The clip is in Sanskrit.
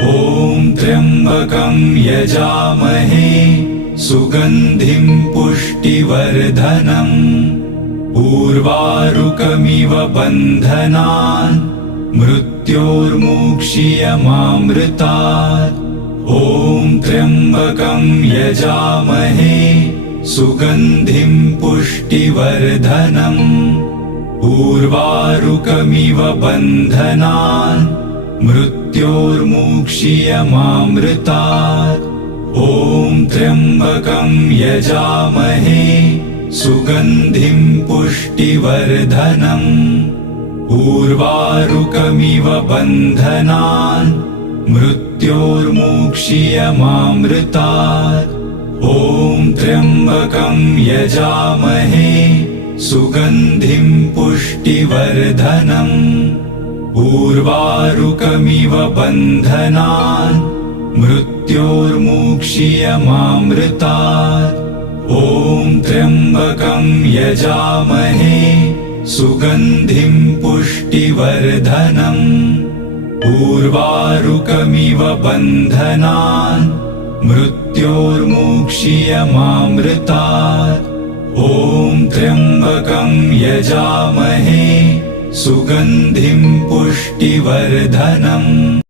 ॐ त्र्यम्बकं यजामहे सुगन्धिं पुष्टिवर्धनम् उर्वारुकमिव बन्धनान् मृत्योर्मुक्षीयमामृतात्। ॐ त्र्यम्बकं यजामहे सुगन्धिं पुष्टिवर्धनम् उर्वारुकमिव बन्धनान् मृत्योर्मुक्षीयमामृतात्। ॐ त्र्यम्बकं यजामहे सुगन्धिं पुष्टिवर्धनम् उर्वारुकमिव बन्धनान् मृत्योर्मुक्षीयमामृतात्। ॐ त्र्यम्बकं यजामहे सुगन्धिं पुष्टिवर्धनम् उर्वारुकमिव बन्धनान् मृत्योर्मुक्षीयमामृतात्। ॐ त्र्यम्बकं यजामहे सुगन्धिं पुष्टिवर्धनम् उर्वारुकमिव बन्धनान् मृत्योर्मुक्षीयमामृतात्। ॐ त्र्यम्बकं यजामहे सुगन्धिं पुष्टिवर्धनम्